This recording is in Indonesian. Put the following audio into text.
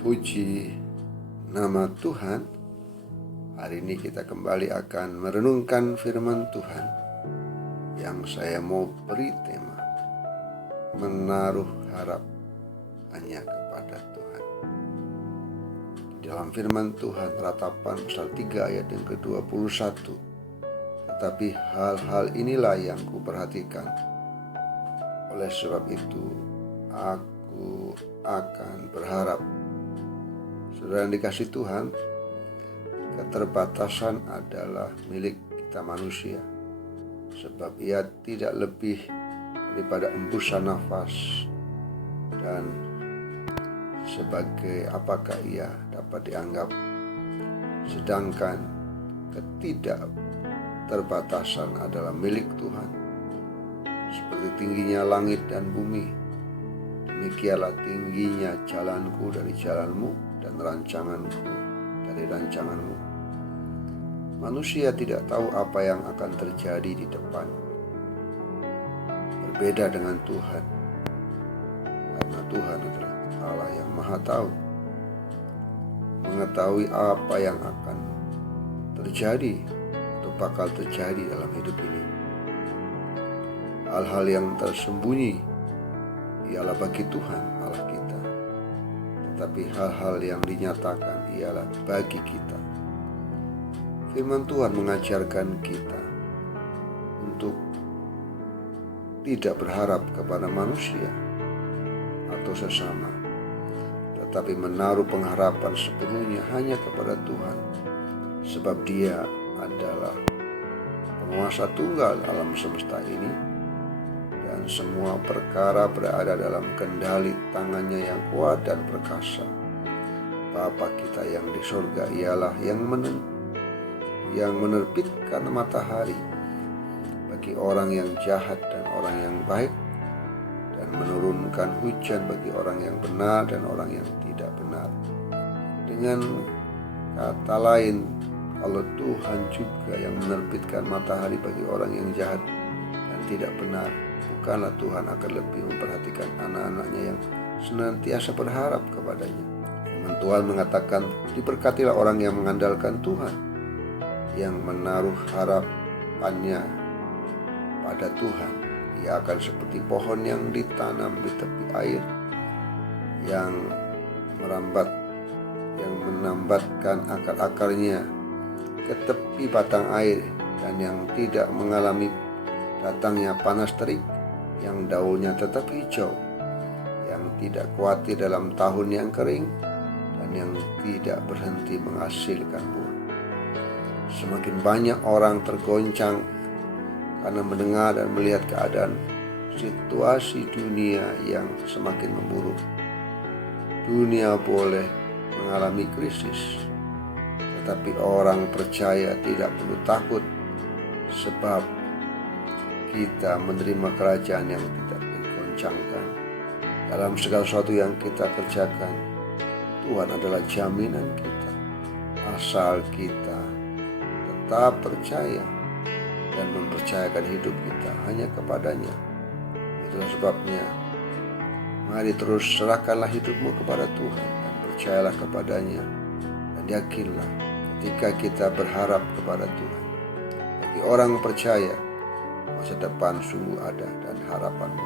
Puji nama Tuhan. Hari ini kita kembali akan merenungkan firman Tuhan yang saya mau beri tema menaruh harap hanya kepada Tuhan. Dalam firman Tuhan ratapan pasal 3 ayat yang ke-21, tetapi hal-hal inilah yang kuperhatikan, oleh sebab itu aku akan berharap. Saudara yang dikasihi Tuhan, keterbatasan adalah milik kita manusia, sebab ia tidak lebih daripada embusan nafas, dan sebagai apakah ia dapat dianggap. Sedangkan ketidakterbatasan adalah milik Tuhan. Seperti tingginya langit dan bumi, demikianlah tingginya jalanku dari jalanmu dan rancanganku dari rancanganmu. Manusia tidak tahu apa yang akan terjadi di depan. Berbeda dengan Tuhan, karena Tuhan adalah Allah yang Maha Tahu, mengetahui apa yang akan terjadi atau bakal terjadi dalam hidup ini. Hal-hal yang tersembunyi ialah bagi Tuhan Allah kita, tetapi hal-hal yang dinyatakan ialah bagi kita. Firman Tuhan mengajarkan kita untuk tidak berharap kepada manusia atau sesama, tetapi menaruh pengharapan sepenuhnya hanya kepada Tuhan, sebab Dia adalah penguasa tunggal alam semesta ini, dan semua perkara berada dalam kendali tangannya yang kuat dan perkasa. Bapa kita yang di surga ialah yang menerbitkan matahari bagi orang yang jahat dan orang yang baik, dan menurunkan hujan bagi orang yang benar dan orang yang tidak benar. Dengan kata lain, kalau Tuhan juga yang menerbitkan matahari bagi orang yang jahat dan tidak benar, bukanlah Tuhan akan lebih memperhatikan anak-anaknya yang senantiasa berharap kepadanya. Firman Tuhan mengatakan, diberkatilah orang yang mengandalkan Tuhan, yang menaruh harapannya pada Tuhan. Ia akan seperti pohon yang ditanam di tepi air, yang menambatkan akar-akarnya ke tepi batang air, dan yang tidak mengalami datangnya panas terik, yang daunnya tetap hijau, yang tidak khawatir dalam tahun yang kering, dan yang tidak berhenti menghasilkan buah. Semakin banyak orang tergoncang karena mendengar dan melihat keadaan situasi dunia yang semakin memburuk. Dunia boleh mengalami krisis, tetapi orang percaya tidak perlu takut, sebab kita menerima kerajaan yang tidak digoncangkan. Dalam segala sesuatu yang kita kerjakan, Tuhan adalah jaminan kita, asal kita tetap percaya dan mempercayakan hidup kita hanya kepadanya. Itulah sebabnya, mari terus serahkanlah hidupmu kepada Tuhan dan percayalah kepadanya, dan yakinlah ketika kita berharap kepada Tuhan. Bagi orang percaya, masa depan sungguh ada dan harapanmu